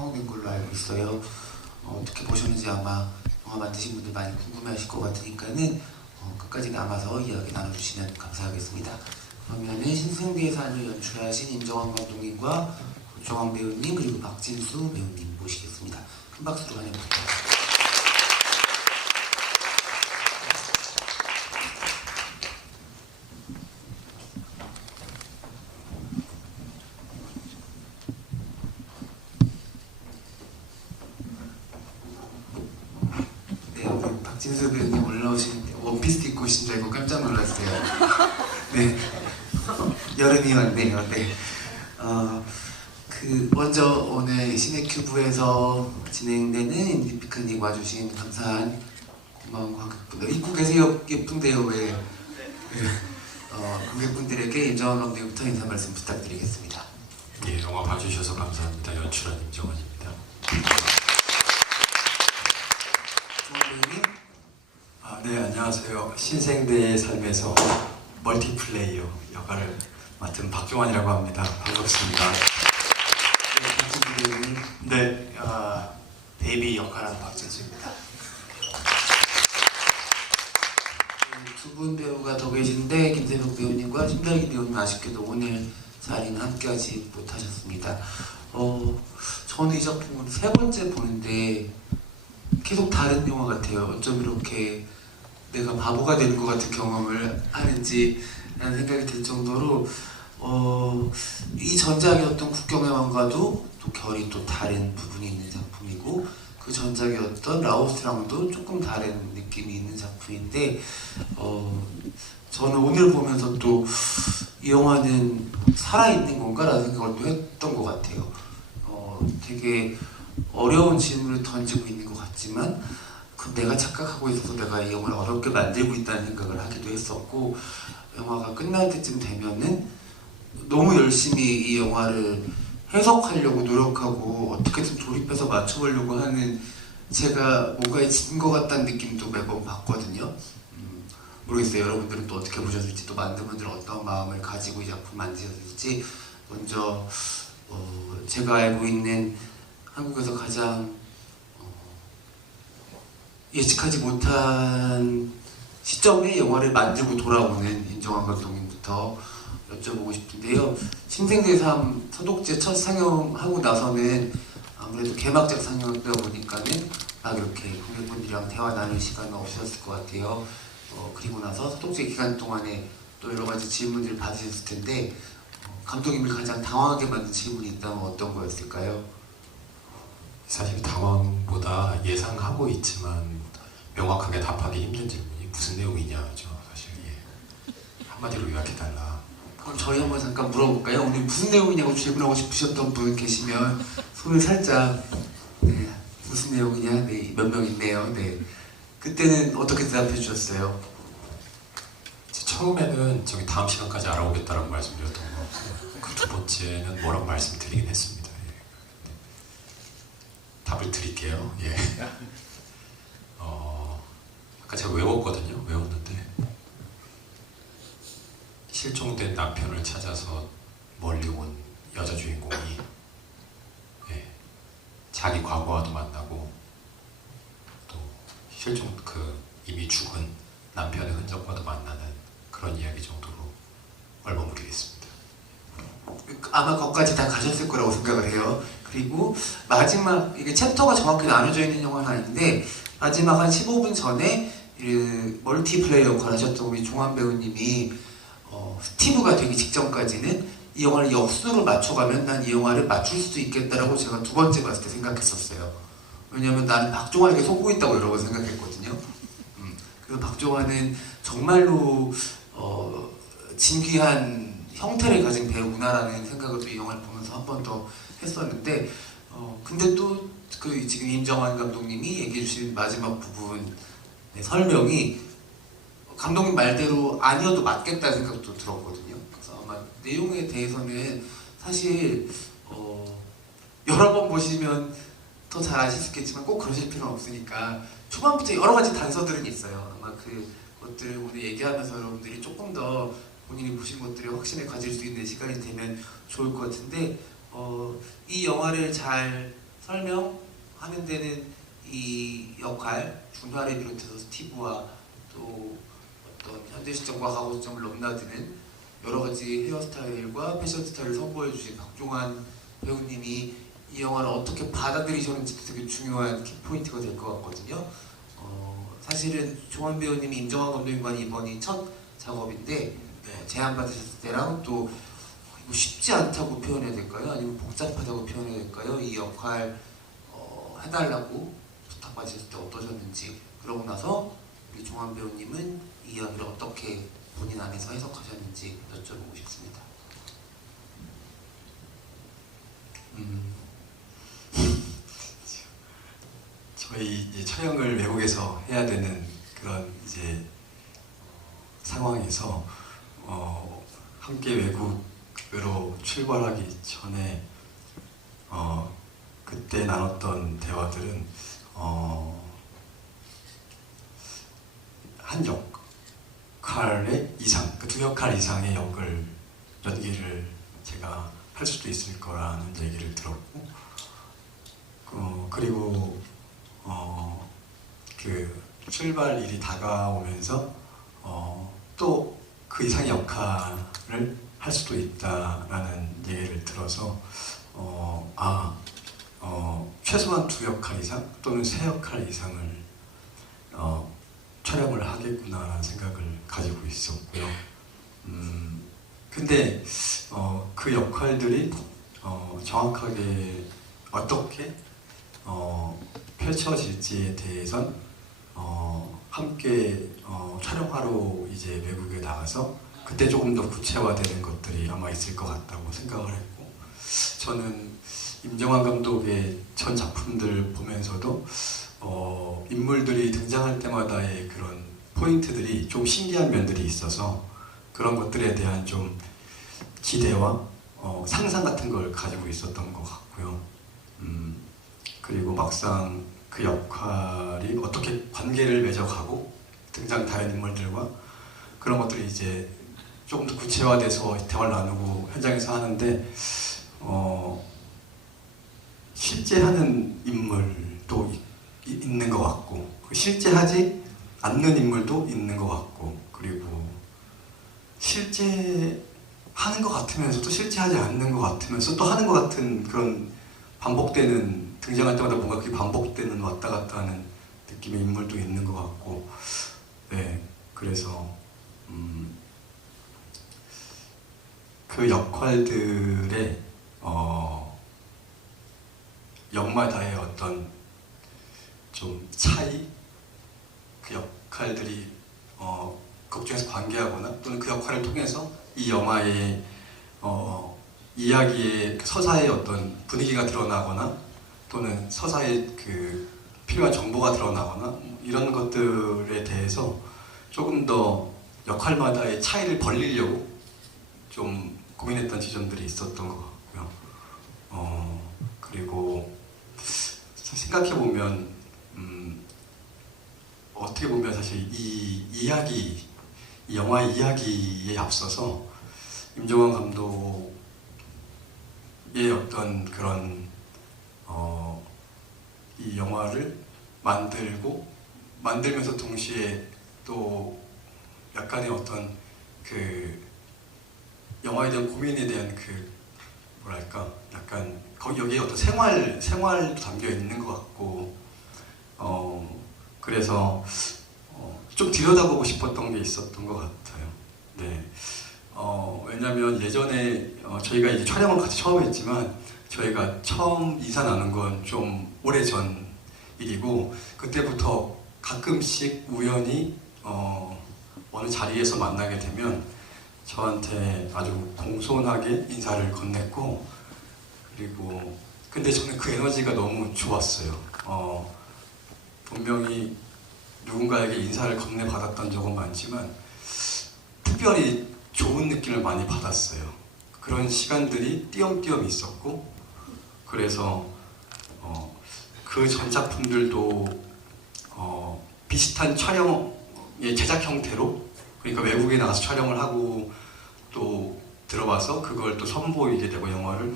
형성된 걸로 알고 있어요. 어떻게 보셨는지 아마 영화 만드신 분들 많이 궁금해하실 것 같으니까는 끝까지 남아서 이야기 나눠주시면 감사하겠습니다. 그러면은 신생대의 삶을 연출하신 임정환 감독님과 조정환 배우님 그리고 박진수 배우님 모시겠습니다. 큰 박수로 환영 부탁드립니다. 박진수 배우님 올라오시는데 원피스 입고 오신 줄 알고 깜짝 놀랐어요. 네, 여름이 왔네요. 네. 먼저 오늘 시네큐브에서 진행되는 인디피크닉 와주신 감사한 고마운 관객분들. 입고 계세요? 예쁜데요, 왜? 관객분들에게 임정환 감독님부터 인사 말씀 부탁드리겠습니다. 예, 영화 봐주셔서 감사합니다. 연출한 임정환입니다. 조정환 배우님. 네, 안녕하세요. 신생대의 삶에서 멀티플레이어 역할을 맡은 박종환이라고 합니다. 반갑습니다. 네, 박진수 배우님. 네, 데이비 역할한 박진수입니다. 두 분 배우가 더 계신데 김세벽 배우님과 심달기 배우님 아쉽게도 오늘 자리는 함께하지 못하셨습니다. 저는 이 작품을 세 번째 보는데 계속 다른 영화 같아요. 어쩜 이렇게 내가 바보가 되는 것 같은 경험을 하는지 라는 생각이 들 정도로 이 전작이었던 국경의 왕과도 또 결이 또 다른 부분이 있는 작품이고 그 전작이었던 라오스랑도 조금 다른 느낌이 있는 작품인데 저는 오늘 보면서 또 이 영화는 살아있는 건가? 라는 생각을 또 했던 것 같아요. 되게 어려운 질문을 던지고 있는 것 같지만 내가 착각하고 있어서 내가 이 영화를 어렵게 만들고 있다는 생각을 하기도 했었고 영화가 끝날 때쯤 되면은 너무 열심히 이 영화를 해석하려고 노력하고 어떻게든 조립해서 맞춰보려고 하는 제가 뭔가에 진 것 같다는 느낌도 매번 받거든요. 모르겠어요. 여러분들은 또 어떻게 보셨을지 또 만든 분들은 어떤 마음을 가지고 이 작품 만드셨을지 먼저 제가 알고 있는 한국에서 가장 예측하지 못한 시점에 영화를 만들고 돌아오는 임정환 감독님부터 여쭤보고 싶은데요. 신생대 삶 서독제 첫 상영하고 나서는 아무래도 개막작 상영이다 보니까는 막 이렇게 관객분들이랑 대화 나눌 시간은 없으셨을 것 같아요. 그리고 나서 서독제 기간 동안에 또 여러 가지 질문들을 받으셨을 텐데 감독님을 가장 당황하게 만든 질문이 있다면 어떤 거였을까요? 사실 당황보다 예상하고 있지만 명확하게 답하기 힘든 질문이 무슨 내용이냐죠. 사실 한마디로 요약해달라. 그럼 저희 한번 잠깐 물어볼까요? 오늘 무슨 내용이냐고 질문하고 싶으셨던 분 계시면 손을 살짝 네, 무슨 내용이냐? 네, 몇 명 있네요. 네. 그때는 어떻게 대답해 주셨어요? 처음에는 다음 시간까지 알아보겠다라고 말씀드렸던 거 그 두 번째는 뭐라고 말씀드리긴 했습니다. 답을 드릴게요. 예. 아까 제가 외웠거든요. 외웠는데 실종된 남편을 찾아서 멀리 온 여자 주인공이 자기 과거와도 만나고 또 이미 죽은 남편의 흔적과도 만나는 그런 이야기 정도로 얼버무리겠습니다. 아마 거기까지 다 가셨을 거라고 생각을 해요. 그리고 마지막 이게 챕터가 정확히 나눠져 있는 영화는 아닌데 마지막 한 15분 전에 멀티플레이어 역할 하셨던 우리 종환 배우님이 스티브가 되기 직전까지는 이 영화를 역수로 맞춰가면 난 이 영화를 맞출 수도 있겠다라고 제가 두 번째 봤을 때 생각했었어요. 왜냐면 나는 박종환에게 속고 있다고 여러 번 생각했거든요. 그래서 박종환은 정말로 진귀한 형태를 가진 배우구나라는 생각을 또 이 영화를 보면서 한 번 더 했었는데 근데 또 지금 임정환 감독님이 얘기해 주신 마지막 부분 설명이 감독님 말대로 아니어도 맞겠다는 생각도 들었거든요. 그래서 아마 내용에 대해서는 사실 여러 번 보시면 더 잘 아실 수 있겠지만 꼭 그러실 필요는 없으니까 초반부터 여러 가지 단서들은 있어요. 아마 그것들을 오늘 얘기하면서 여러분들이 조금 더 본인이 보신 것들에 확신을 가질 수 있는 시간이 되면 좋을 것 같은데 이 영화를 잘 설명하는 데는 이 역할 준하를 비롯해서 스티브와 또 어떤 현재 시점과 과거 시점을 넘나드는 여러 가지 헤어스타일과 패션 스타일을 선보여 주신 박종환 배우님이 이 영화를 어떻게 받아들이셨는지도 되게 중요한 키포인트가 될 것 같거든요. 사실은 종환 배우님이 임정환 감독님과 이번이 첫 작업인데 제안 받으셨을 때랑 또 이거 쉽지 않다고 표현해야 될까요? 아니면 복잡하다고 표현해야 될까요? 이 역할 해달라고 부탁받으셨을 때 어떠셨는지, 그러고 나서 우리 종환 배우님은 이 이야기를 어떻게 본인 안에서 해석하셨는지 여쭤보고 싶습니다. 저희 이제 촬영을 외국에서 해야 되는 그런 이제 상황에서 함께 외국으로 출발하기 전에 그때 나눴던 대화들은 한 역할의 이상, 그 두 역할 이상의 연기를 제가 할 수도 있을 거라는 얘기를 들었고, 그리고 그 출발일이 다가오면서 또 그 이상의 역할을 할 수도 있다라는 얘기를 들어서 최소한 두 역할 이상 또는 세 역할 이상을 촬영을 하겠구나라는 생각을 가지고 있었고요. 근데 그 역할들이 정확하게 어떻게 펼쳐질지에 대해선 함께 촬영하러 이제 외국에 나가서 그때 조금 더 구체화되는 것들이 아마 있을 것 같다고 생각을 했고, 저는 임정환 감독의 전 작품들 보면서도 인물들이 등장할 때마다의 그런 포인트들이 좀 신기한 면들이 있어서 그런 것들에 대한 좀 기대와 상상 같은 걸 가지고 있었던 것 같고요. 그리고 막상 그 역할이 어떻게 관계를 맺어가고 등장 다른 인물들과 그런 것들이 이제 조금 더 구체화돼서 대화를 나누고 현장에서 하는데 실제 하는 인물도 있는 것 같고, 실제 하지 않는 인물도 있는 것 같고, 그리고 실제 하는 것 같으면서도 실제 하지 않는 것 같으면서 또 하는 것 같은 그런 반복되는, 등장할 때마다 뭔가 그게 반복되는 왔다 갔다 하는 느낌의 인물도 있는 것 같고, 네, 그래서 그 역할들의 역마다의 어떤 좀 차이, 그 역할들이 극 중에서 관계하거나 또는 그 역할을 통해서 이 영화의 이야기의 서사의 어떤 분위기가 드러나거나 또는 서사의 그 필요한 정보가 드러나거나 이런 것들에 대해서 조금 더 역할마다의 차이를 벌리려고 좀 고민했던 지점들이 있었던 것 같고요. 그리고 생각해보면 어떻게 보면 사실 이 영화의 이야기에 앞서서 임정환 감독의 어떤 그런 이 영화를 만들면서 동시에 또 약간의 어떤 그 영화에 대한 고민에 대한 그 뭐랄까 약간 여기에 어떤 생활도 담겨 있는 것 같고, 그래서 좀 들여다보고 싶었던 게 있었던 것 같아요. 네. 왜냐면 예전에 저희가 이제 촬영을 같이 처음 했지만 저희가 처음 인사 나눈 건 좀 오래전 일이고, 그때부터 가끔씩 우연히 어느 자리에서 만나게 되면 저한테 아주 공손하게 인사를 건넸고, 그리고 근데 저는 그 에너지가 너무 좋았어요. 분명히 누군가에게 인사를 건네받았던 적은 많지만 특별히 좋은 느낌을 많이 받았어요. 그런 시간들이 띄엄띄엄 있었고, 그래서 그 전 작품들도 비슷한 촬영의 제작 형태로, 그러니까 외국에 나가서 촬영을 하고 또 들어와서 그걸 또 선보이게 되고 영화를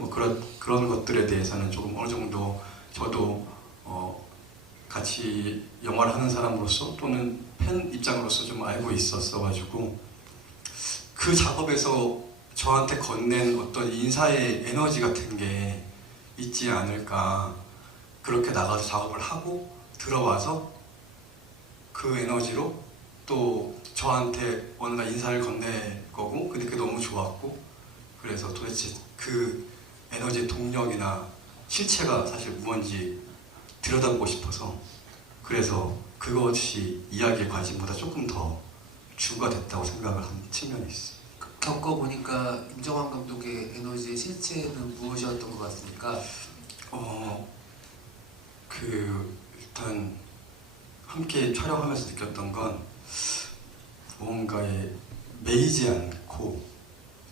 그런 것들에 대해서는 조금 어느 정도 저도 같이 영화를 하는 사람으로서 또는 팬 입장으로서 좀 알고 있었어가지고 그 작업에서 저한테 건넨 어떤 인사의 에너지 같은 게 있지 않을까. 그렇게 나가서 작업을 하고 들어와서 그 에너지로 또 저한테 어느 날 인사를 건넬 거고, 근데 그게 너무 좋았고, 그래서 도대체 그 에너지의 동력이나 실체가 사실 무언지 들여다보고 싶어서, 그래서 그것이 이야기의 관심보다 조금 더 주가 됐다고 생각을 한 측면이 있어요. 겪어보니까 임정환 감독의 에너지의 실체는 무엇이었던 것 같습니까? 일단 함께 촬영하면서 느꼈던 건 무언가에 매이지 않고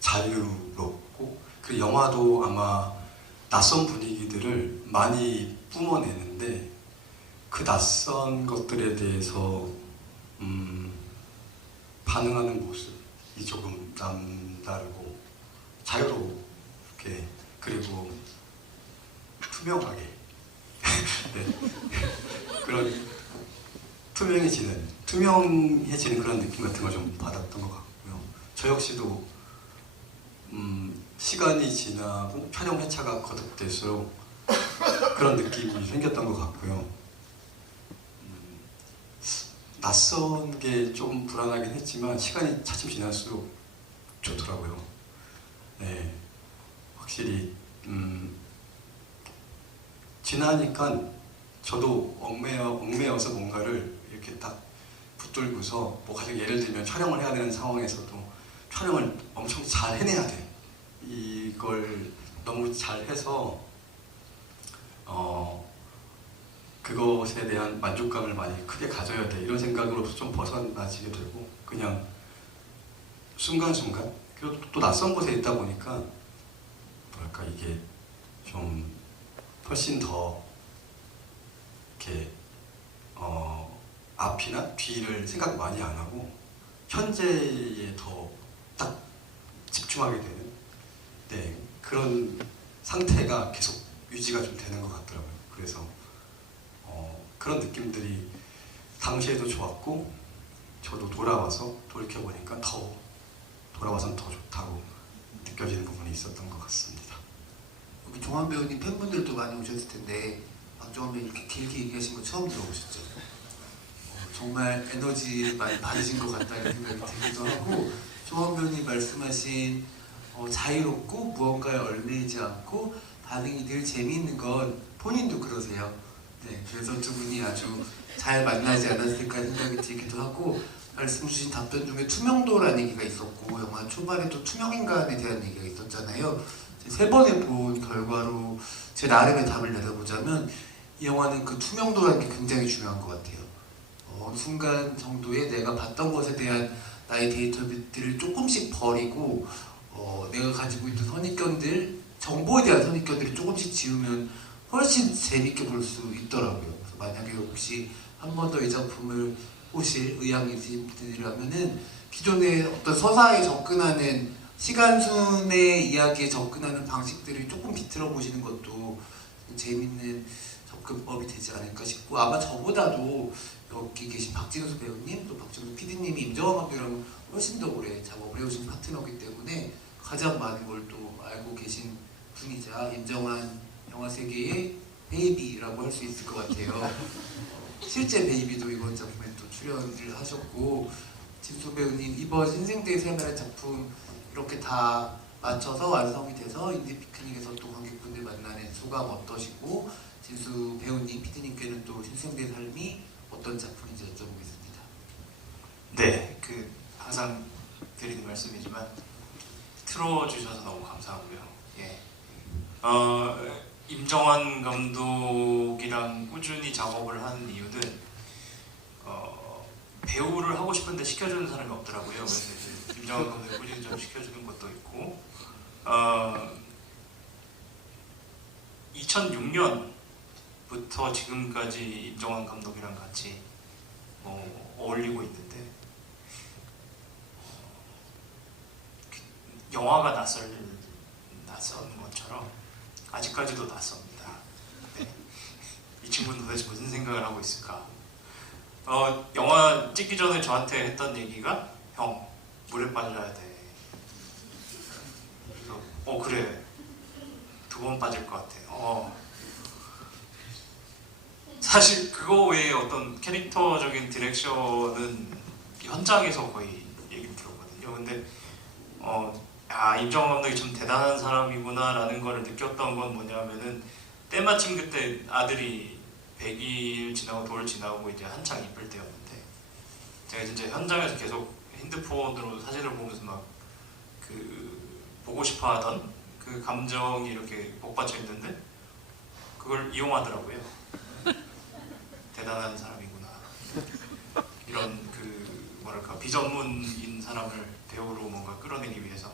자유롭고, 그 영화도 아마 낯선 분위기들을 많이 뿜어내는데 그 낯선 것들에 대해서 반응하는 모습이 조금 남다르고 자유롭게, 그리고 투명하게 네. 그런 투명해지는 그런 느낌 같은 걸 좀 받았던 것 같고요. 저 역시도 시간이 지나고 촬영 회차가 거듭될수록 그런 느낌이 생겼던 것 같고요. 낯선 게 좀 불안하긴 했지만 시간이 차츰 지날수록 좋더라고요. 네, 확실히 지나니까 저도 얽매여서 뭔가를 이렇게 딱 붙들고서, 뭐 가령 예를 들면 촬영을 해야 되는 상황에서도 촬영을 엄청 잘 해내야 돼. 이걸 너무 잘 해서 그것에 대한 만족감을 많이 크게 가져야 돼. 이런 생각으로서 좀 벗어나지게 되고, 그냥 순간순간, 그리고 또 낯선 곳에 있다 보니까 뭐랄까, 이게 좀 훨씬 더 이렇게 앞이나 뒤를 생각 많이 안 하고 현재에 더 딱 집중하게 되는, 네, 그런 상태가 계속 유지가 좀 되는 것 같더라고요. 그래서 그런 느낌들이 당시에도 좋았고, 저도 돌이켜보니까 돌아와서는 더 좋다고 느껴지는 부분이 있었던 것 같습니다. 여기 종환 배우님 팬분들도 많이 오셨을 텐데 박종환 배우님 이렇게 길게 얘기하신 거 처음 들어보셨죠? 정말 에너지를 많이 받으신 것 같다는 생각이 들기도 하고, 종환 배우님 말씀하신 자유롭고 무언가에 얽매이지 않고 반응이 늘 재미있는 건 본인도 그러세요. 네, 그래서 두 분이 아주 잘 만나지 않았을까 생각이 들기도 하고, 말씀 주신 답변 중에 투명도라는 얘기가 있었고, 영화 초반에도 투명인간에 대한 얘기가 있었잖아요. 세 번에 본 결과로 제 나름의 답을 내려보자면 이 영화는 그 투명도라는 게 굉장히 중요한 것 같아요. 어느 순간 정도에 내가 봤던 것에 대한 나의 데이터들을 조금씩 버리고 내가 가지고 있던 선입견들, 정보에 대한 선입견들을 조금씩 지우면 훨씬 재밌게 볼 수 있더라고요. 그래서 만약에 혹시 한 번 더 이 작품을 보실 의향이 있으신 분들이라면은 기존의 어떤 서사에 접근하는 시간순의 이야기에 접근하는 방식들을 조금 비틀어 보시는 것도 재밌는 접근법이 되지 않을까 싶고, 아마 저보다도 여기 계신 박진수 배우님 또 박진수 PD님이 임정환 감독이랑 훨씬 더 오래 작업을 해오신 파트너이기 때문에 가장 많은 걸 또 알고 계신 분이자 임정환 영화 세계의 베이비라고 할 수 있을 것 같아요. 실제 베이비도 이번 작품에 또 출연을 하셨고, 진수 배우님 이번 신생대의 생활의 작품 이렇게 다 맞춰서 완성이 돼서 인디 피크닉에서 또 관객분들 만나는 소감 어떠시고, 진수 배우님, PD님께는 또 신생대의 삶이 어떤 작품인지 여쭤보겠습니다. 네, 항상 드리는 말씀이지만 틀어주셔서 너무 감사하고요. 예. 임정환 감독이랑 꾸준히 작업을 하는 이유는 배우를 하고 싶은데 시켜주는 사람이 없더라고요. 그래서 이제 임정환 감독이 꾸준히 좀 시켜주는 것도 있고, 2006년부터 지금까지 임정환 감독이랑 같이 어울리고 있는데, 영화가 낯선 것처럼 아직까지도 낯섭니다. 네. 이 친구 집은 도대체 무슨 생각을 하고 있을까? 영화 찍기 전에 저한테 했던 얘기가 형 물에 빠져야 돼. 그래서 그래 2번 빠질 것 같아. 사실 그거 외에 어떤 캐릭터적인 디렉션은 현장에서 거의 얘기를 들었거든요. 근데 임정원 감독이 좀 대단한 사람이구나라는 걸 느꼈던 건 뭐냐면은 때마침 그때 아들이 100일 지나고 돌 지나고 이제 한창 이쁠 때였는데 제가 진짜 현장에서 계속 핸드폰으로 사진을 보면서 막 보고 싶어하던 그 감정이 이렇게 복받쳐 있는데 그걸 이용하더라고요. 대단한 사람이구나. 이런 뭐랄까 비전문인 사람을 배우로 뭔가 끌어내기 위해서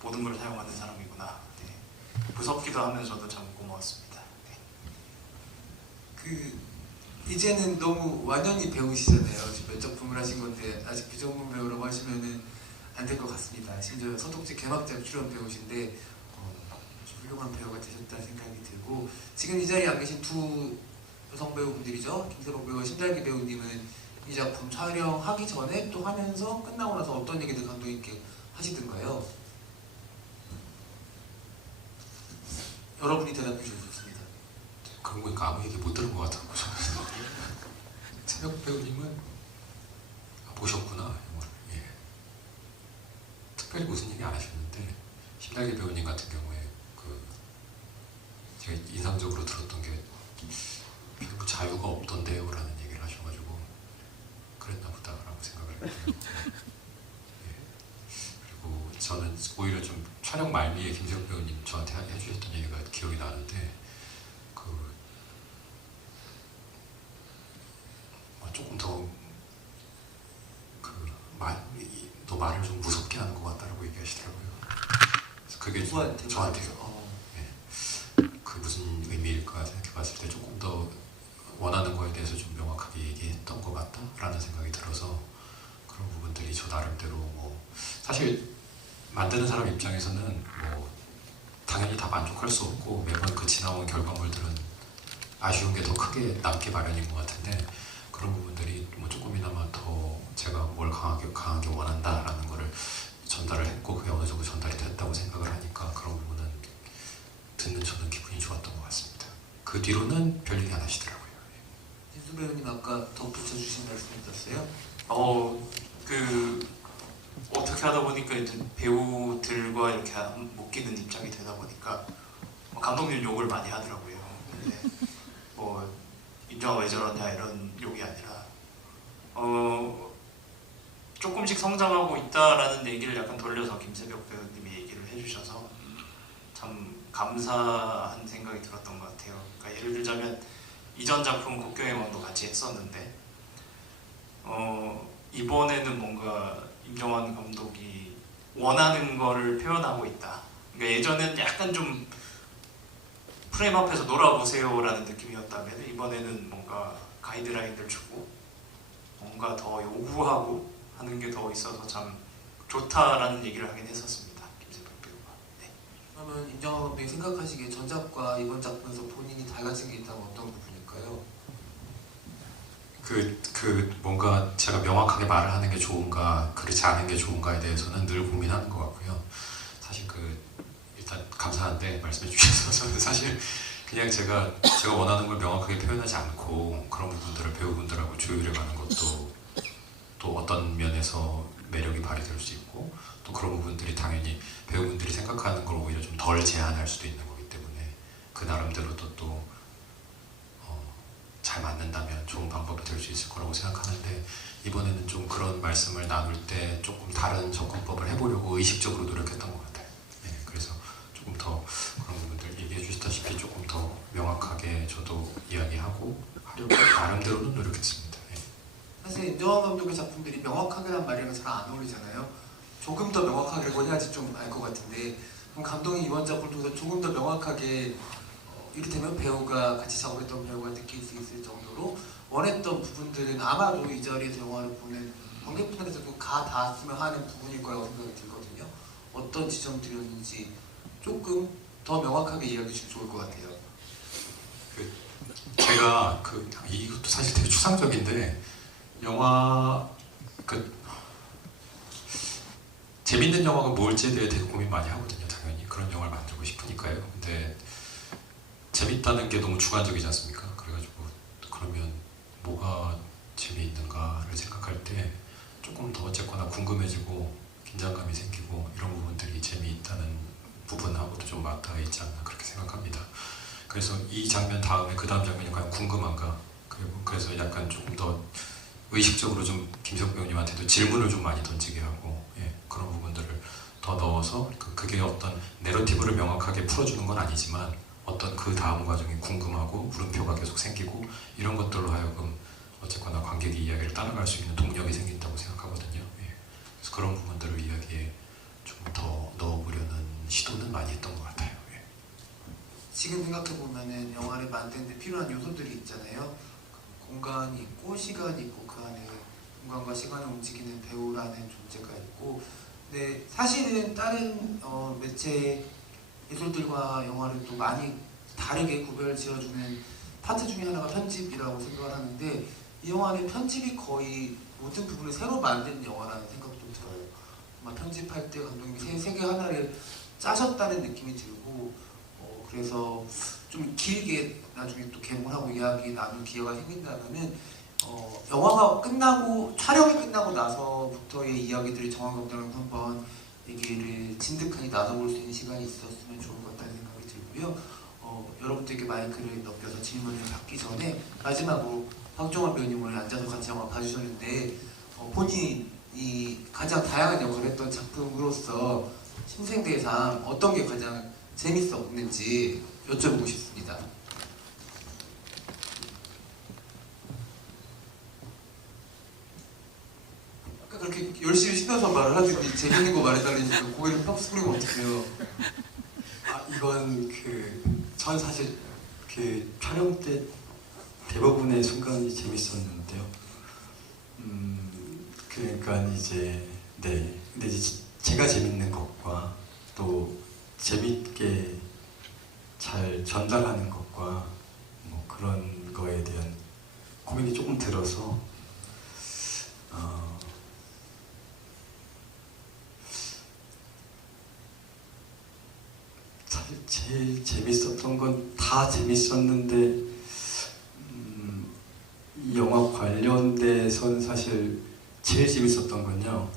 모든 걸 사용하는 사람이구나. 네. 무섭기도 하면서도 참 고마웠습니다. 네. 이제는 너무 완연히 배우시잖아요. 지금 몇 작품을 하신 건데 아직 비전문 배우라고 하시면은 안 될 것 같습니다. 심지어 서독지 개막작 출연 배우신데 훌륭한 배우가 되셨다는 생각이 들고 지금 이 자리에 안 계신 두 여성 배우분들이죠. 김세복 배우와 신달기 배우님은 이 작품 촬영하기 전에 또 하면서 끝나고 나서 어떤 얘기들 감독님께 하시던가요? 여러분이 대답해 주셔도 좋습니다. 그런 거 보니까 아무 얘기 못 들은 것 같아요. 새벽 배우님은 보셨구나. 영화를. 예. 특별히 무슨 얘기 안 하셨는데 신달기 배우님 같은 경우에 제가 인상적으로 들었던 게 별로 자유가 없던데요 라는 얘기를 하셔가지고 그랬나 보다라고 생각을 했고요. 예. 그리고 저는 오히려 좀 촬영 말미에 김세욱 배우님 저한테 해주셨던 얘기가 기억이 나는데 조금 너 말을 좀 무섭게 하는 것 같다라고 얘기하시더라고요. 그래서 그게 저한테요. 그 무슨 의미일까 생각해봤을 때 조금 더 원하는 거에 대해서 좀 명확하게 얘기했던 것 같다라는 생각이 들어서 그런 부분들이 저 나름대로 사실 만드는 사람 입장에서는 당연히 다 만족할 수 없고 매번 그 지나온 결과물들은 아쉬운 게 더 크게 남기 마련인 것 같은데 그런 부분들이 조금이나마 더 제가 뭘 강하게 원한다라는 거를 전달을 했고 그게 어느 정도 전달이 됐다고 생각을 하니까 그런 부분은 듣는 저는 기분이 좋았던 것 같습니다. 그 뒤로는 별 얘기 안 하시더라고요. 진수 배우님 아까 덧붙여 주신 말씀 있었어요? 어떻게 하다 보니까 이제 배우들과 이렇게 묶이는 입장이 되다 보니까 감독님 욕을 많이 하더라고요. 근데 임정아 왜 저러냐 이런 욕이 아니라 조금씩 성장하고 있다라는 얘기를 약간 돌려서 김세벽 배우님이 얘기를 해주셔서 참 감사한 생각이 들었던 것 같아요. 그러니까 예를 들자면 이전 작품 국경의 왕도 같이 했었는데 이번에는 뭔가 임정환 감독이 원하는 거를 표현하고 있다. 그러니까 예전에는 약간 좀 프레임 앞에서 놀아보세요 라는 느낌이었다면 이번에는 뭔가 가이드라인들 주고 뭔가 더 요구하고 하는 게 더 있어서 참 좋다라는 얘기를 하긴 했었습니다. 김세벽 배우가. 네. 그러면 임정환 감독이 생각하시기에 전작과 이번 작품에서 본인이 달라진 게 있다면 어떤 부분일까요? 뭔가 제가 명확하게 말을 하는 게 좋은가 그렇지 않은 게 좋은가에 대해서는 늘 고민하는 것 같고요. 사실 일단 감사한데 말씀해 주셔서 저는 사실 그냥 제가 원하는 걸 명확하게 표현하지 않고 그런 부분들을 배우분들하고 조율해가는 것도 또 어떤 면에서 매력이 발휘될 수 있고 또 그런 부분들이 당연히 배우분들이 생각하는 걸 오히려 좀 덜 제한할 수도 있는 거기 때문에 그 나름대로 또 잘 맞는다면 좋은 방법이 될 수 있을 거라고 생각하는데 이번에는 좀 그런 말씀을 나눌 때 조금 다른 접근법을 해보려고 의식적으로 노력했던 것 같아요. 네, 그래서 조금 더 그런 부분들 얘기해 주셨다시피 조금 더 명확하게 저도 이야기하고 하려고 나름대로는 노력했습니다. 네. 사실 임정환 감독의 작품들이 명확하게란 말이랑 잘 안 어울리잖아요. 조금 더 명확하게 해야지 좀 알 것 같은데 그럼 감독이 이번 작품을 통해서 조금 더 명확하게 이를테면 배우가 같이 작업했던 배우가 느낄 수 있을 정도로 원했던 부분들은 아마도 이 자리에서 영화를 보는 관객분들에서도 다 닿았으면 하는 부분일 거라고 생각이 들거든요. 어떤 지점들이었는지 조금 더 명확하게 이야기해 주시면 좋을 것 같아요. 제가 이것도 사실 되게 추상적인데 영화 재밌는 영화가 뭘지에 대해 되게 고민 많이 하거든요. 당연히 그런 영화를 만들고 싶으니까요. 근데 재밌다는 게 너무 주관적이지 않습니까? 그래가지고 그러면 뭐가 재미있는가를 생각할 때 조금 더 어쨌거나 궁금해지고 긴장감이 생기고 이런 부분들이 재미있다는 부분하고도 좀 맞닿아 있지 않나 그렇게 생각합니다. 그래서 이 장면 다음에 그 다음 장면이 과연 궁금한가, 그리고 그래서 약간 조금 더 의식적으로 좀 김석 배우님한테도 질문을 좀 많이 던지게 하고, 예, 그런 부분들을 더 넣어서 그게 어떤 내러티브를 명확하게 풀어주는 건 아니지만 어떤 그 다음 과정이 궁금하고 물음표가 계속 생기고 이런 것들로 하여금 어쨌거나 관객이 이야기를 따라갈 수 있는 동력이 생긴다고 생각하거든요. 예. 그래서 그런 부분들을 이야기에 좀 더 넣어보려는 시도는 많이 했던 것 같아요. 예. 지금 생각해보면은 영화를 만드는데 필요한 요소들이 있잖아요. 공간이 있고 시간이 있고 그 안에 공간과 시간을 움직이는 배우라는 존재가 있고, 근데 사실은 다른 매체 예술들과 영화를 또 많이 다르게 구별 지어주는 파트 중에 하나가 편집이라고 생각을 하는데, 이 영화는 편집이 거의 모든 부분을 새로 만든 영화라는 생각도 들어요. 아마 편집할 때 감독님이 세계 하나를 짜셨다는 느낌이 들고, 그래서 좀 길게 나중에 또 개봉하고 이야기 나눌 기회가 생긴다면은 영화가 끝나고 촬영이 끝나고 나서부터의 이야기들을 정한 감독님과 한번 얘기를 진득하게 나눠볼 수 있는 시간이 있었으면 좋을 것 같다는 생각이 들고요. 여러분들께 마이크를 넘겨서 질문을 받기 전에 마지막으로 박종원 배우님 오늘 앉아서 같이 영화 봐주셨는데 본인이 가장 다양한 역할을 했던 작품으로서 신생대상 어떤 게 가장 재밌었는지 여쭤보고 싶습니다. 아까 그렇게 열심히 신나서 말을 하더니 재밌는 거 말해달라니까 고개를 팍 숙이면 어떡해요. 이건 전 사실 촬영 때 대부분의 순간이 재밌었는데요. 그러니까 근데 이제 제가 재밌는 것과 또 재밌게 잘 전달하는 것과 뭐 그런 거에 대한 고민이 조금 들어서 사실 제일 재밌었던 건 다 재밌었는데 이 영화 관련돼선 사실 제일 재밌었던 건요.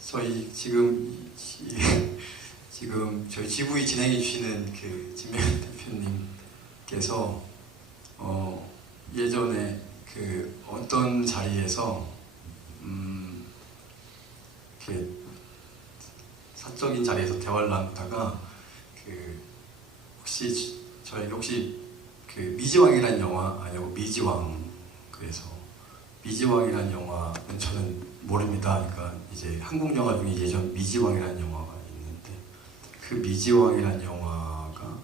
저희 지금 저희 GV 진행해 주시는 진명 대표님께서 예전에 어떤 자리에서 사적인 자리에서 대화를 나누다가 혹시 미지왕이라는 영화 아니고 미지왕, 그래서 미지왕이라는 영화는 저는 모릅니다. 그러니까 이제 한국 영화 중에 예전 미지왕이라는 영화가 있는데 그 미지왕이라는 영화가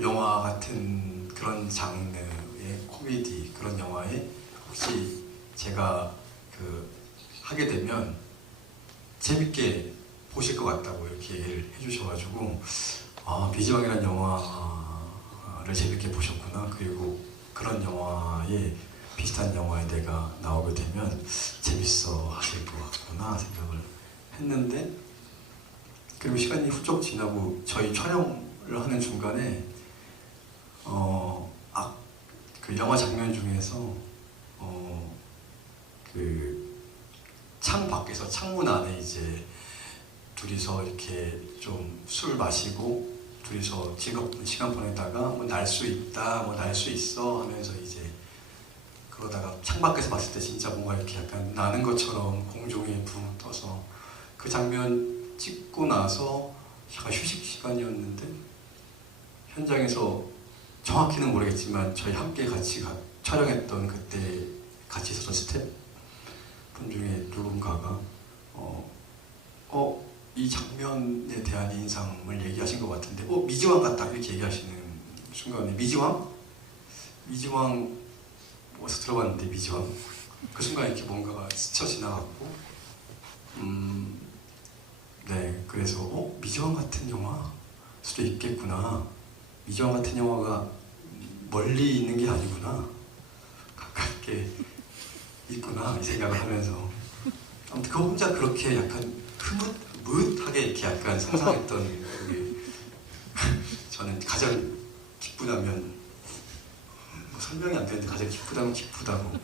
영화 같은 그런 장르의 코미디 그런 영화에 혹시 제가 하게 되면 재밌게 보실 것 같다고 이렇게 얘기를 해주셔가지고 미지왕이라는 영화를 재밌게 보셨구나, 그리고 그런 영화에 비슷한 영화에 내가 나오게 되면 재밌어 하실 것 같구나 생각을 했는데, 그리고 시간이 훌쩍 지나고 저희 촬영을 하는 중간에 그 영화 장면 중에서 창 밖에서 창문 안에 이제 둘이서 이렇게 좀 술 마시고 둘이서 즐겁은 시간 보내다가 뭐 날 수 있다, 뭐 날 수 있어 하면서 이제 그러다가 창밖에서 봤을 때 진짜 뭔가 이렇게 약간 나는 것처럼 공중에 붕 떠서 그 장면 찍고 나서 약간 휴식 시간이었는데 현장에서 정확히는 모르겠지만 저희 함께 같이 촬영했던 그때 같이 있었던 스태프분 중에 누군가가 이 장면에 대한 인상을 얘기하신 것 같은데 미지왕 같다 이렇게 얘기하시는 순간에 미지왕 어디서 들어봤는데 미지왕, 그 순간 이렇게 뭔가가 스쳐 지나갔고 네, 그래서 미지왕 같은 영화 수도 있겠구나 이정환 같은 영화가 멀리 있는 게 아니구나, 가깝게 있구나 이 생각을 하면서 아무튼 그 혼자 그렇게 약간 흐뭇하게 이렇게 약간 상상했던 그게 저는 가장 기쁘다면 뭐 설명이 안 되는데 가장 기쁘다면 기쁘다고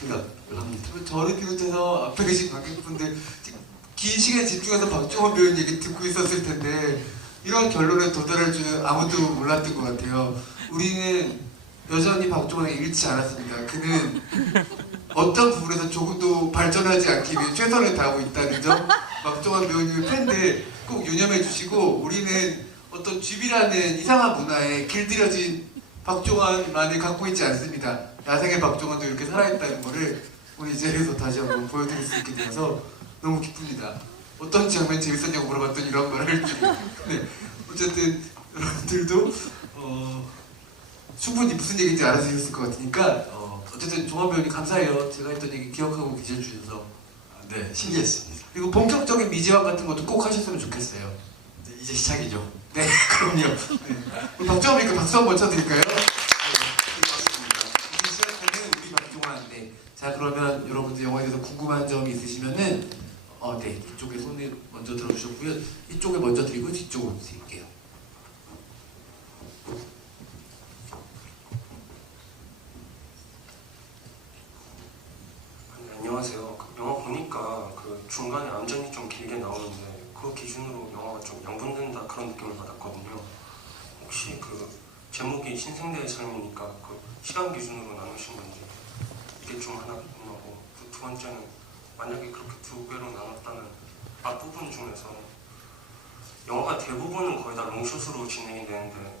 생각을 합니다. 저를 비롯해서 앞에 계신 관객분들 긴 시간에 집중해서 박종원 배우님 얘기 듣고 있었을 텐데 이런 결론에 도달할 줄은 아무도 몰랐던 것 같아요. 우리는 여전히 박종원을 잃지 않았습니다. 그는 어떤 부분에서 조금도 발전하지 않기 위해 최선을 다하고 있다는 점 박종원 배우님의 팬들 꼭 유념해 주시고, 우리는 어떤 쥐비라는 이상한 문화에 길들여진 박종원만을 갖고 있지 않습니다. 야생의 박종원도 이렇게 살아있다는 거를 오늘 이 자리에서 다시 한번 보여드릴 수 있게 되어서 너무 기쁩니다. 어떤 장면이 재밌었냐고 물어봤더니 이런 걸 할 줄. 네. 어쨌든 여러분들도 충분히 무슨 얘기인지 알아주셨을 것 같으니까 어쨌든 종환 배우님 감사해요. 제가 했던 얘기 기억하고 계셔주셔서. 네, 신기했습니다. 그리고 본격적인 미지왕 같은 것도 꼭 하셨으면 좋겠어요. 네, 이제 시작이죠. 네, 그럼요. 네. 우리 박종환 배우님께 박수 한번 쳐드릴까요? 네, 이제 시작하는 우리 박종환. 네. 자, 그러면 여러분들 영화에 대해서 궁금한 점이 있으시면은 네, 이쪽에 손을 먼저 들어주셨고요. 이쪽에 먼저 드리고 뒤쪽으로 드릴게요. 안녕하세요. 영화 보니까 그 중간에 암전이 좀 길게 나오는데 그 기준으로 영화가 좀 양분된다 그런 느낌을 받았거든요. 혹시 그 제목이 신생대의 삶이니까 그 시간 기준으로 나누신 건지 이게 좀 하나 궁금하고, 두 번째는 만약에 그렇게 두 개로 나눴다는 앞부분 중에서 영화가 대부분은 거의 다 롱숏으로 진행이 되는데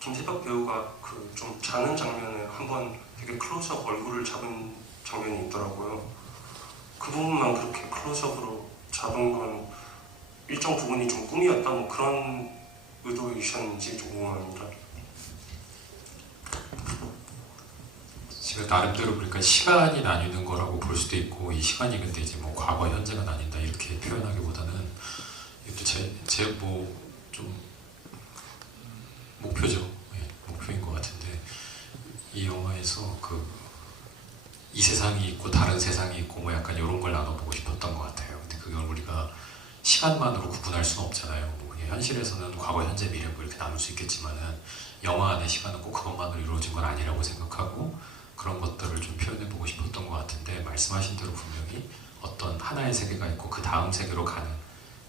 김세벽 배우가 그 좀 자는 장면에 한번 되게 클로즈업 얼굴을 잡은 장면이 있더라고요. 그 부분만 그렇게 클로즈업으로 잡은 건 일정 부분이 좀 꿈이었다 뭐 그런 의도이셨는지 좀 궁금합니다. 제가 나름대로 그러니까 시간이 나뉘는 거라고 볼 수도 있고, 이 시간이 근데 이제 뭐 과거 현재가 나뉜다 이렇게 표현하기보다는 이것도 제 뭐 좀 목표죠. 예, 목표인 것 같은데, 이 영화에서 이 세상이 있고 다른 세상이 있고 뭐 약간 이런 걸 나눠보고 싶었던 것 같아요. 근데 그걸 우리가 시간만으로 구분할 수는 없잖아요. 뭐 그냥 현실에서는 과거, 현재, 미래 뭐 이렇게 나눌 수 있겠지만은 영화 안의 시간은 꼭 그것만으로 이루어진 건 아니라고 생각하고, 그런 것들을 좀 표현해보고 싶었던 것 같은데, 말씀하신 대로 분명히 어떤 하나의 세계가 있고 그 다음 세계로 가는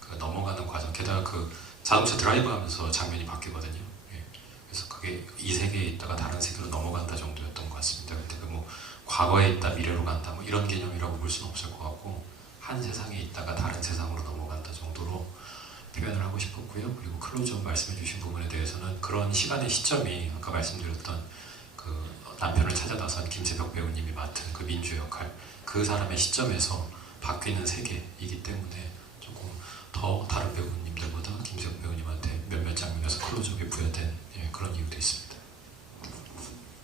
그 넘어가는 과정, 게다가 그 자동차 드라이브하면서 장면이 바뀌거든요. 예. 그래서 그게 이 세계에 있다가 다른 세계로 넘어간다 정도였던 것 같습니다. 근데 그 뭐 과거에 있다 미래로 간다 뭐 이런 개념이라고 볼 수는 없을 것 같고, 한 세상에 있다가 다른 세상으로 넘어간다 정도로 표현을 하고 싶었고요. 그리고 클로즈업 말씀해주신 부분에 대해서는 그런 시간의 시점이 아까 말씀드렸던 그 남편을 찾아 나선 김세벽 배우님이 맡은 그 민주 역할, 그 사람의 시점에서 바뀌는 세계이기 때문에 조금 더 다른 배우님들보다 김세벽 배우님한테 몇몇 장면에서 클로즈업이 부여된 그런 이유도 있습니다.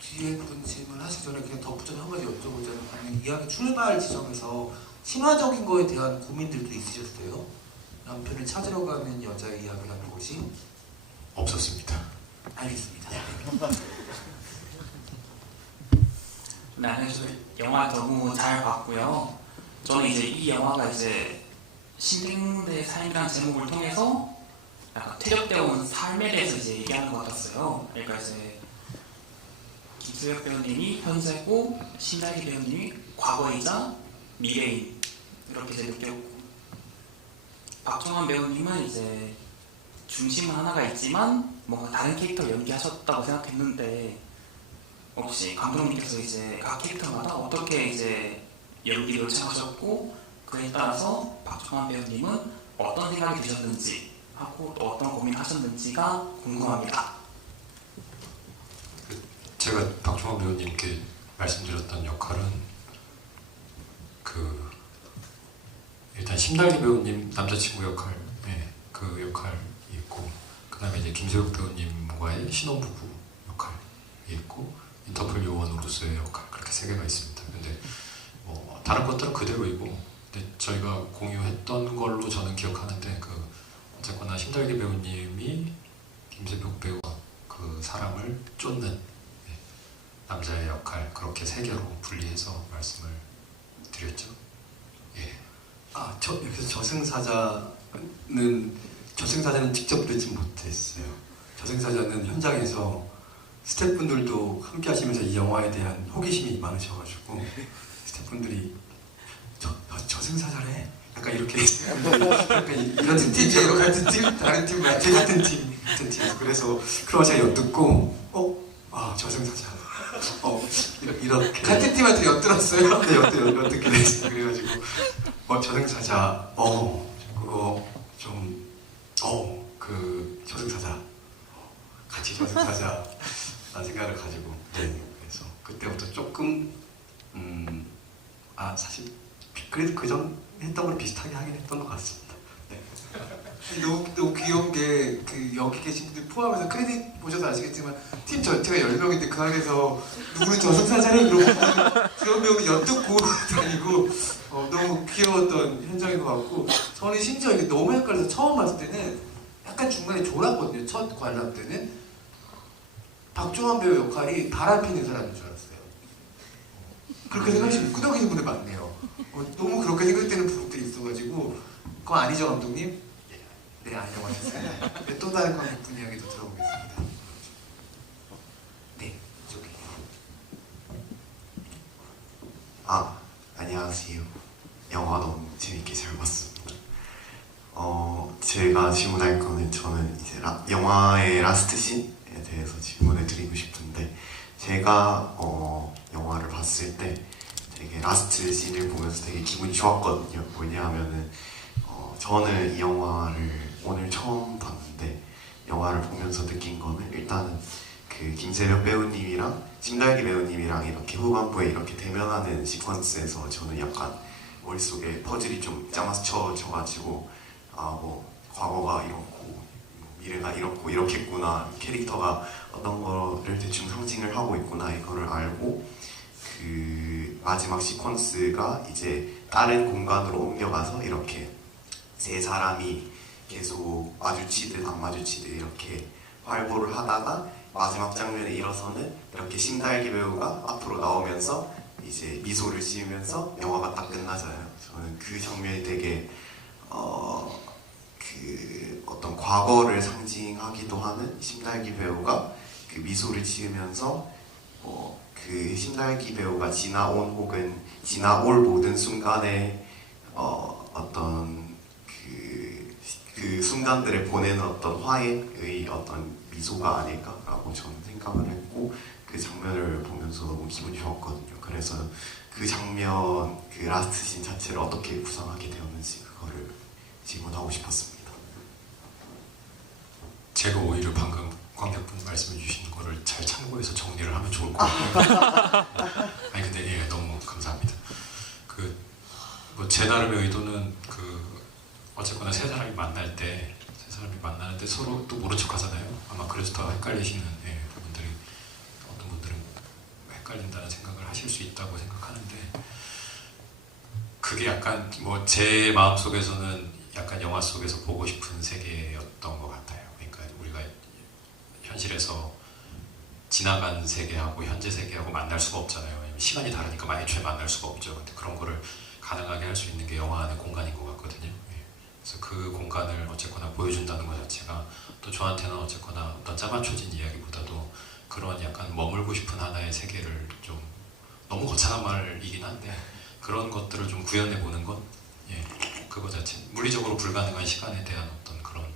뒤에 분 질문하시기 전에 그냥 덧붙여서 한 가지 여쭤보자면, 이야기 출발 지점에서 신화적인 거에 대한 고민들도 있으셨어요? 남편을 찾으러 가는 여자의 이야기를 하는 것이? 없었습니다. 알겠습니다. 네, 그래서 영화 너무 잘 봤고요. 저는 이제 이 영화가 이제 신생대의 삶이라는 제목을 통해서 약간 퇴적되어 삶에 대해서 이제 얘기하는 것 같았어요. 그러니까 이제 김수혁 배우님이 현재고 신자기 배우님이 과거이자 미래인 이렇게 이제 느꼈고, 박종환 배우님은 이제 중심은 하나가 있지만 뭔가 다른 캐릭터 연기하셨다고 생각했는데, 혹시 감독님께서 이제 각 캐릭터마다 어떻게 이제 연기를 요청하셨고 그에 따라서 박종환 배우님은 어떤 생각이 드셨는지 하고 또 어떤 고민을 하셨는지가 궁금합니다. 제가 박종환 배우님께 말씀드렸던 역할은 일단 심달기 배우님 남자친구 역할, 그 역할이 있고, 그 다음에 이제 김세욱 배우님과의 신혼부부 역할이 있고, 인터폴 요원으로서의 역할, 그렇게 세 개가 있습니다. 근데 뭐 다른 것들은 그대로이고, 근데 저희가 공유했던 걸로 저는 기억하는데 어쨌거나 심달기 배우님이 김재벽 배우가 그 사람을 쫓는 예, 남자의 역할 그렇게 세 개로 분리해서 말씀을 드렸죠. 예. 여기서 저승사자는 직접 듣지 못했어요. 저승사자는 현장에서 스태프분들도 함께 하시면서 이 영화에 대한 호기심이 많으셔가지고 스태프분들이 저승사자래? 약간 이렇게 약간 이런 팀이에요. 같은 팀? 다른 팀? 같은 팀. 그래서 그걸 제가 엿듣고 저승사자 이렇게 같은 팀한테 엿들었어요? 네, 엿듣게 됐어요. 그래가지고 저승사자 그거 좀 저승사자 같이 저승사자 라는 생각을 가지고 그래서 그때부터 조금 사실 그래도 그전 했던 걸 비슷하게 하긴 했던 것 같습니다. 네. 너무 귀여운 게 그 여기 계신 분들 포함해서 크레딧 보셔서 아시겠지만 팀 전체가 10명인데 그 안에서 누구는 저승사자를 그러고 그런 명은 엿듣고 다니고 너무 귀여웠던 현장인 것 같고 저는 심지어 이게 너무 헷갈려서 처음 봤을 때는 약간 중간에 졸았거든요. 첫 관람 때는 박종환 배우 역할이 바람 피는 사람인 줄 알았어요. 그렇게 생각하시면 끄덕이는 분들 많네요. 너무 그렇게 생각되는 부분들이 있어가지고 그거 아니죠 감독님? 네 안녕하셨어요. 네, 또 다른 관객분 이야기도 들어보겠습니다. 네 이쪽에. 안녕하세요. 영화 너무 재밌게 잘 봤습니다. 제가 질문할 거는 저는 이제 영화의 라스트 씬에 대해서 질문을 드리고 싶은데 제가 영화를 봤을 때 되게 라스트 씬을 보면서 되게 기분이 좋았거든요. 왜냐하면은 저는 이 영화를 오늘 처음 봤는데 영화를 보면서 느낀 거는 일단은 그 김세벽 배우님이랑 심달기 배우님이랑 이렇게 후반부에 이렇게 대면하는 시퀀스에서 저는 약간 머릿속에 퍼즐이 좀 짜맞춰져가지고 과거가 이렇고 미래가 이렇고 이렇겠구나 캐릭터가 어떤 거를 대충 상징을 하고 있구나 이거를 알고 그 마지막 시퀀스가 이제 다른 공간으로 옮겨가서 이렇게 세 사람이 계속 마주치듯 안 마주치듯 이렇게 활보를 하다가 마지막 장면에 일어서는 이렇게 심달기 배우가 앞으로 나오면서 이제 미소를 지으면서 영화가 딱 끝나잖아요. 저는 그 장면이 되게 그 어떤 과거를 상징하기도 하는 심달기 배우가 그 미소를 지으면서 그 심달기 배우가 지나온 혹은 지나올 모든 순간에 어떤 그 순간들에 보내는 어떤 화해의 어떤 미소가 아닐까라고 저는 생각을 했고 그 장면을 보면서 너무 기분이 좋았거든요. 그래서 그 장면, 그 라스트 씬 자체를 어떻게 구상하게 되었는지 그거를 질문하고 싶었습니다. 제가 오히려 방금 관객분 말씀해 주신 거를 잘 참고해서 정리를 하면 좋을 것 같아요. 아니 근데 예, 너무 감사합니다. 제 나름의 의도는 어쨌거나 세 사람이 만나는데 서로 또 모른 척 하잖아요. 아마 그래서 더 헷갈리시는 부분들이 어떤 분들은 헷갈린다는 생각을 하실 수 있다고 생각하는데 그게 약간 제 마음속에서는 약간 영화 속에서 보고 싶은 세계였던 것 같아요. 그러니까 우리가 현실에서 지나간 세계하고 현재 세계하고 만날 수가 없잖아요. 왜냐면 시간이 다르니까 애초에 만날 수가 없죠. 근데 그런 거를 가능하게 할 수 있는 게 영화 안의 공간인 것 같거든요. 그래서 그 공간을 어쨌거나 보여준다는 것 자체가 또 저한테는 어쨌거나 어떤 짜맞춰진 이야기보다도 그런 약간 머물고 싶은 하나의 세계를 좀 너무 거창한 말이긴 한데 그런 것들을 좀 구현해보는 것 그거 자체 물리적으로 불가능한 시간에 대한 어떤 그런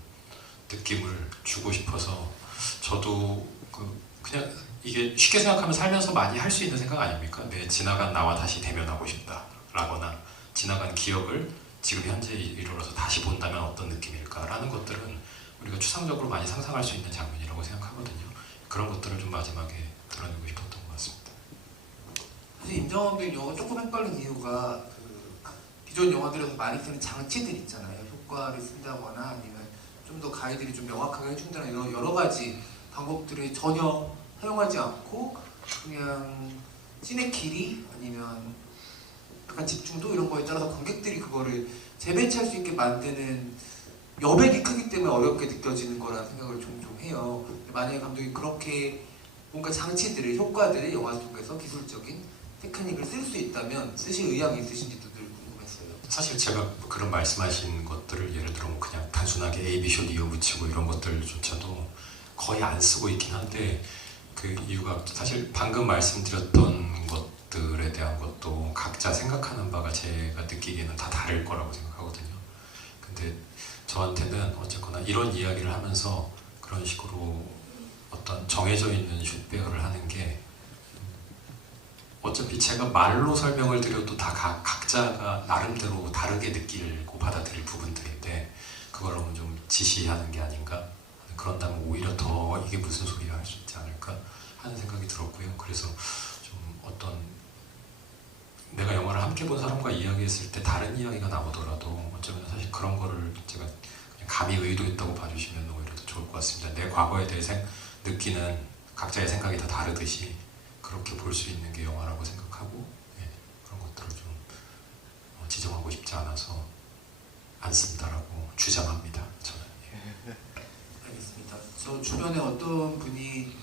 느낌을 주고 싶어서 저도 그냥 이게 쉽게 생각하면 살면서 많이 할 수 있는 생각 아닙니까? 내 지나간 나와 다시 대면하고 싶다라거나 지나간 기억을 지금 현재에 이르러서 다시 본다면 어떤 느낌일까라는 것들은 우리가 추상적으로 많이 상상할 수 있는 장면이라고 생각하거든요. 그런 것들을 좀 마지막에 드러내고 싶었던 것 같습니다. 사실 임정원 배우 영화 조금 헷갈린 이유가 기존 영화들에서 많이 쓰는 장치들 있잖아요. 효과를 쓴다거나 아니면 좀 더 가이드를 좀 명확하게 해준다는 이런 여러 가지 방법들을 전혀 사용하지 않고 그냥 씬의 길이 아니면 약간 집중도 이런 거에 따라서 관객들이 그거를 재배치할 수 있게 만드는 여백이 크기 때문에 어렵게 느껴지는 거라는 생각을 종종 해요. 만약에 감독이 그렇게 뭔가 장치들을, 효과들을 영화 속에서 기술적인 테크닉을 쓸 수 있다면 쓰실 의향이 있으신지도 늘 궁금했어요. 사실 제가 그런 말씀하신 것들을 예를 들어 뭐 그냥 단순하게 A, B 숏 이어붙이고 이런 것들조차도 거의 안 쓰고 있긴 한데 그 이유가 사실 방금 말씀드렸던 것들에 대한 것도 각자 생각하는 바가 제가 느끼기에는 다 다를 거라고 생각하거든요. 근데 저한테는 어쨌거나 이런 이야기를 하면서 그런 식으로 어떤 정해져 있는 슛 배열을 하는 게 어차피 제가 말로 설명을 드려도 다 각자가 나름대로 다르게 느끼고 받아들일 부분들인데 그걸 너무 좀 지시하는 게 아닌가, 그런다면 오히려 더 이게 무슨 소리야 할 수 있지 않을까 하는 생각이 들었고요. 그래서 좀 어떤 내가 영화를 함께 본 사람과 이야기했을 때 다른 이야기가 나오더라도 어쩌면 사실 그런 거를 제가 그냥 감히 의도했다고 봐주시면 오히려 더 좋을 것 같습니다. 내 과거에 대해서 느끼는 각자의 생각이 다 다르듯이 그렇게 볼 수 있는 게 영화라고 생각하고, 예, 그런 것들을 좀 지정하고 싶지 않아서 않습니다라고 주장합니다. 저는. 예. 알겠습니다. 저 주변에 어떤 분이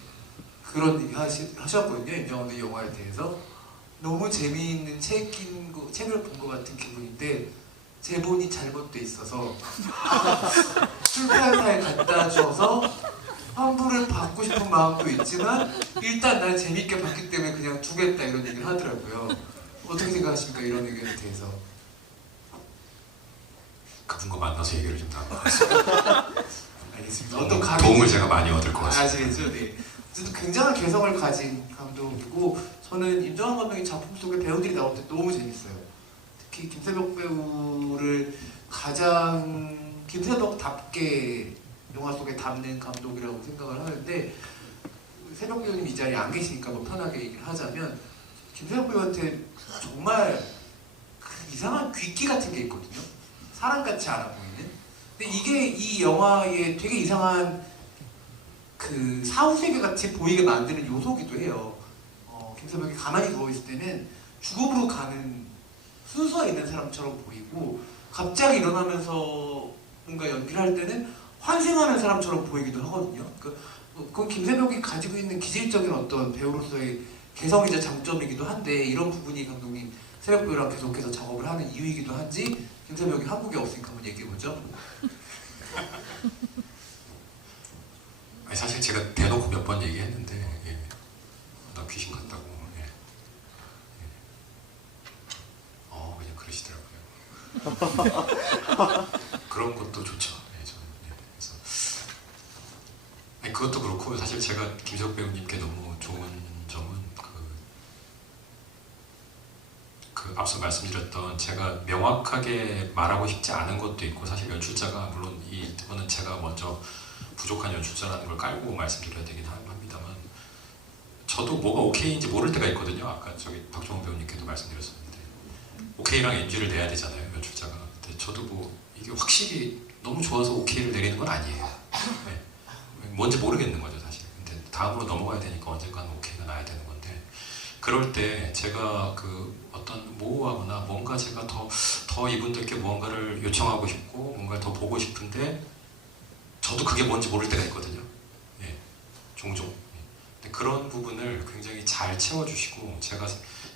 그런 얘기 하셨거든요. 임정환의 영화에 대해서 너무 재미있는 책을 본 것 같은 기분인데 제본이 잘못돼 있어서 출판사에 갖다 줘서 환불을 받고 싶은 마음도 있지만 일단 난 재밌게 봤기 때문에 그냥 두겠다 이런 얘기를 하더라고요. 어떻게 생각하십니까? 이런 의견에 대해서. 그분과 만나서 얘기를 좀 나눠보겠습니다. 알겠습니다. 어떤 도움을 제가 많이 얻을 것 같습니다. 아시겠죠? 네. 어쨌든 굉장한 개성을 가진 감독이고 저는 임정환 감독의 작품 속에 배우들이 나올 때 너무 재밌어요. 특히 김세벽 배우를 가장 김세벽답게 영화 속에 담는 감독이라고 생각을 하는데 세벽 배우님 이 자리에 안 계시니까 뭐 편하게 얘기를 하자면 김세벽 배우한테 정말 그 이상한 귀기 같은 게 있거든요. 사람같이 않아 보이는. 근데 이게 이 영화에 되게 이상한 그 사후세계 같이 보이게 만드는 요소기도 해요. 김세벽이 가만히 누워있을 때는 죽음으로 가는 순서에 있는 사람처럼 보이고 갑자기 일어나면서 뭔가 연기를 할 때는 환생하는 사람처럼 보이기도 하거든요. 그건 김세벽이 가지고 있는 기질적인 어떤 배우로서의 개성이자 장점이기도 한데 이런 부분이 감독님 세벽 배우랑 계속해서 작업을 하는 이유이기도 한지 김세벽이 한국에 없으니까 한번 얘기해보죠. 아니, 사실 제가 대놓고 몇 번 얘기했는데 예. 나 귀신 같다고. 예. 예. 그냥 그러시더라고요. 그런 것도 좋죠. 예, 저는. 예. 그래서 아니, 그것도 그렇고 사실 제가 김세벽 배우님께 너무 좋은 점은 그 앞서 말씀드렸던 제가 명확하게 말하고 싶지 않은 것도 있고 사실 연출자가 물론 이거는 제가 먼저 부족한 연출자라는 걸 깔고 말씀드려야 되긴 합니다만 저도 뭐가 오케이인지 모를 때가 있거든요. 아까 저기 박종원 배우님께도 말씀드렸었는데 오케이랑 NG를 내야 되잖아요, 연출자가. 근데 저도 뭐 이게 확실히 너무 좋아서 오케이를 내리는 건 아니에요. 네. 뭔지 모르겠는 거죠, 사실. 근데 다음으로 넘어가야 되니까 언젠가는 오케이가 나야 되는 건데 그럴 때 제가 그 어떤 모호하거나 뭔가 제가 더 이분들께 무언가를 요청하고 싶고 뭔가를 더 보고 싶은데 저도 그게 뭔지 모를 때가 있거든요. 예, 종종. 예. 근데 그런 부분을 굉장히 잘 채워주시고 제가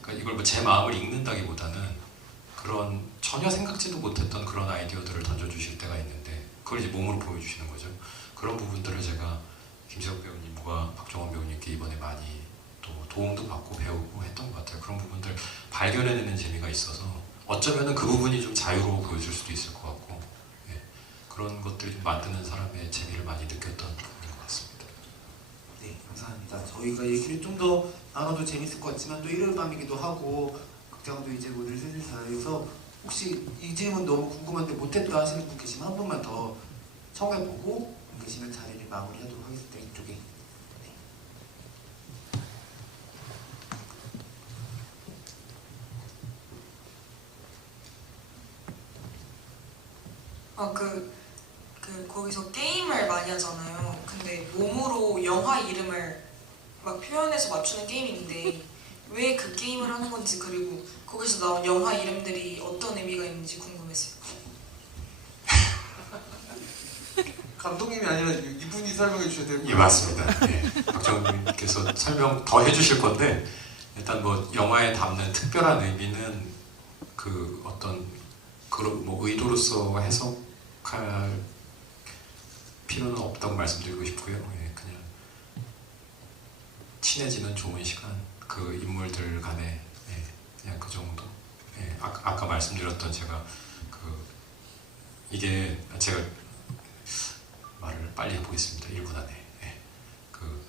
그러니까 이걸 뭐 제 마음을 읽는다기보다는 그런 전혀 생각지도 못했던 그런 아이디어들을 던져주실 때가 있는데 그걸 이제 몸으로 보여주시는 거죠. 그런 부분들을 제가 김세혁 배우님과 박종원 배우님께 이번에 많이 또 도움도 받고 배우고 했던 것 같아요. 그런 부분들 발견해내는 재미가 있어서 어쩌면은 그 부분이 좀 자유로워 보여줄 수도 있을 것 같고 그런 것들이 좀 만드는 사람의 재미를 많이 느꼈던 부분인 것 같습니다. 네, 감사합니다. 저희가 얘기를 좀 더 나눠도 재밌을 것 같지만 또 일요일 밤이기도 하고 극장도 이제 오늘 슬슬 닫아서 혹시 이 질문 너무 궁금한데 못했다 하시는 분 계시면 한 번만 더 청해보고 계시면 자리를 마무리하도록 하겠습니다. 이쪽에. 네. 거기서 게임을 많이 하잖아요. 근데 몸으로 영화 이름을 막 표현해서 맞추는 게임인데 왜 그 게임을 하는 건지 그리고 거기서 나온 영화 이름들이 어떤 의미가 있는지 궁금했어요. 감독님이 아니라 이분이 설명해 주셔야 되는 예, 거예요. 맞습니다. 예. 박정님께서 설명 더 해주실 건데 일단 뭐 영화에 담는 특별한 의미는 그 어떤 그런 뭐 의도로서 해석할 필요는 없다고 말씀드리고 싶고요. 예, 그냥 친해지는 좋은 시간, 그 인물들 간에 예, 그냥 그 정도. 예, 아까 말씀드렸던 제가 그 이게 제가 말을 빨리 해보겠습니다. 1분 안에. 예, 그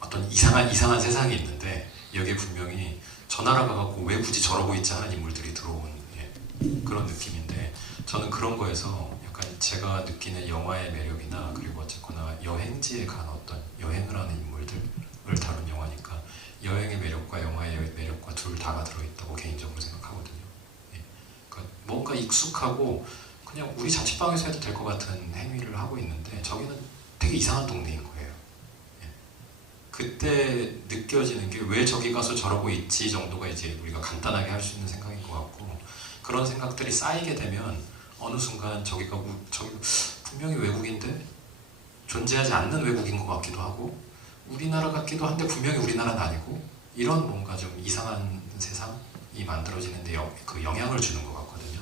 어떤 이상한 세상이 있는데 여기에 분명히 저 나라 가갖고 왜 굳이 저러고 있지 하는 인물들이 들어온 예, 그런 느낌인데 저는 그런 거에서 약간 제가 느끼는 영화의 매력이나 그리고 어쨌거나 여행지에 간 어떤 여행을 하는 인물들을 다룬 영화니까 여행의 매력과 영화의 매력과 둘 다가 들어있다고 개인적으로 생각하거든요. 예, 그러니까 뭔가 익숙하고 그냥 우리 자취방에서 해도 될 것 같은 행위를 하고 있는데 저기는 되게 이상한 동네인 거예요. 예. 그때 느껴지는 게 왜 저기 가서 저러고 있지 정도가 이제 우리가 간단하게 할 수 있는 생각인 것 같고 그런 생각들이 쌓이게 되면 어느 순간 저기 분명히 외국인데 존재하지 않는 외국인 것 같기도 하고 우리나라 같기도 한데 분명히 우리나라는 아니고 이런 뭔가 좀 이상한 세상이 만들어지는데 그 영향을 주는 것 같거든요.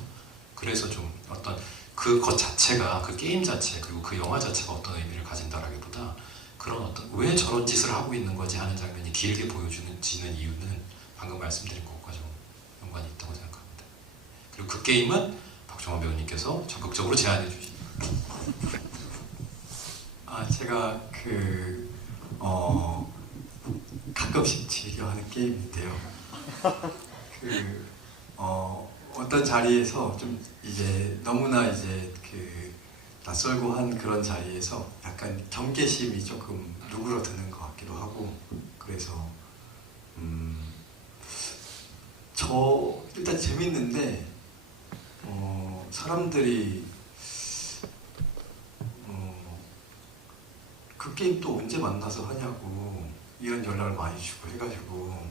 그래서 좀 어떤 그것 자체가 그 게임 자체 그리고 그 영화 자체가 어떤 의미를 가진다라기보다 그런 어떤 왜 저런 짓을 하고 있는 거지 하는 장면이 길게 보여지는 이유는 방금 말씀드린 것과 좀 연관이 있다고 생각합니다. 그리고 그 게임은 박정환 배우님께서 적극적으로 제안해 주신 제가 가끔씩 즐겨하는 게임인데요. 어떤 자리에서 좀 이제 너무나 이제 낯설고 한 그런 자리에서 약간 경계심이 조금 누그러드는 것 같기도 하고 그래서 저 일단 재밌는데 사람들이 그 게임 또 언제 만나서 하냐고 이런 연락을 많이 주고 해가지고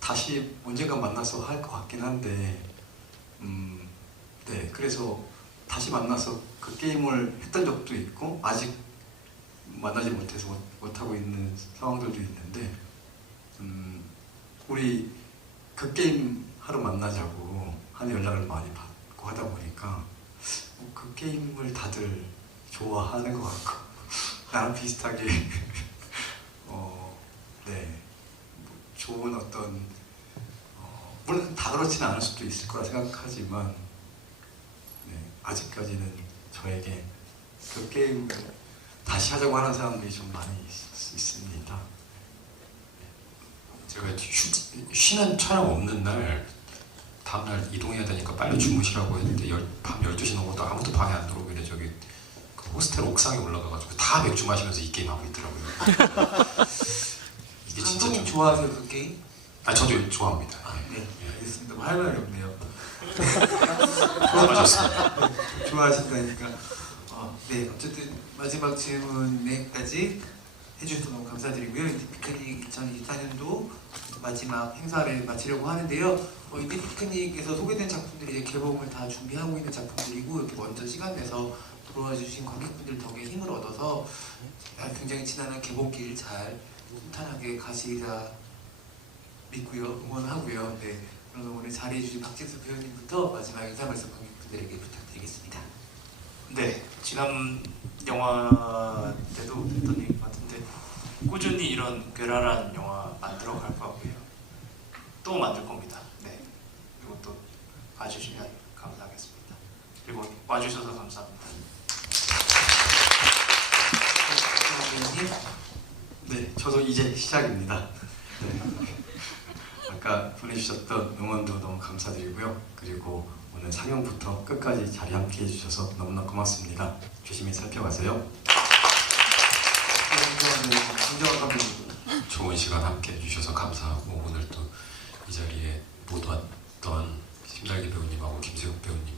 다시 언젠가 만나서 할 것 같긴 한데 네 그래서 다시 만나서 그 게임을 했던 적도 있고 아직 만나지 못해서 못하고 있는 상황들도 있는데 우리 그 게임 하러 만나자고 하는 연락을 많이 받고 하다 보니까 그 게임을 다들 좋아하는 것 같고 나랑 비슷하게 네 좋은 어떤 물론 다 그렇지는 않을 수도 있을 거라 생각하지만 네, 아직까지는 저에게 그 게임을 다시 하자고 하는 사람들이 좀 많이 있습니다. 제가 쉬는 촬영 없는 날 다음날 이동해야 되니까 빨리 주무시라고 했는데 밤 12시 넘어도 아무도 방에 안 들어오길래 저기 그 호스텔 옥상에 올라가가지고 다 맥주 마시면서 이 게임 하고 있더라고요. 이게 진짜 감독님 좀 좋아하세요 그 게임? 저도 좋아합니다. 네, 알겠습니다. 뭐 할 말이 없네요. 좋아하셨습니다. 좋아하신다니까. 네, 어쨌든 마지막 질문에까지 해주셔서 너무 감사드리고요. 인디피크닉 2024년도 마지막 행사를 마치려고 하는데요. 인디피크닉에서 소개된 작품들이 이제 개봉을 다 준비하고 있는 작품들이고 이렇게 먼저 시간 내서 돌아와 주신 관객분들 덕에 힘을 얻어서 굉장히 지난한 개봉길 잘 순탄하게 가시리라 믿고요, 응원하고요. 네, 그럼 오늘 자리해주신 박진수 배우님부터 마지막 인사 말씀 관객분들에게 부탁드리겠습니다. 네, 지난 영화 때도 했던 얘기 같은데 꾸준히 이런 괴랄한 영화 만들어 갈 거고요. 또 만들 겁니다. 네, 그리고 또 봐주시면 감사하겠습니다. 그리고 와주셔서 감사합니다. 배우님, 네, 저도 이제 시작입니다. 네. 아까 보내주셨던 응원도 너무 감사드리고요. 그리고 오늘 상영부터 끝까지 자리 함께 해주셔서 너무나 고맙습니다. 조심히 살펴가세요. 김정환 감독님. 좋은 시간 함께 해주셔서 감사하고 오늘 또 이 자리에 못 왔던 심달기 배우님하고 김세욱 배우님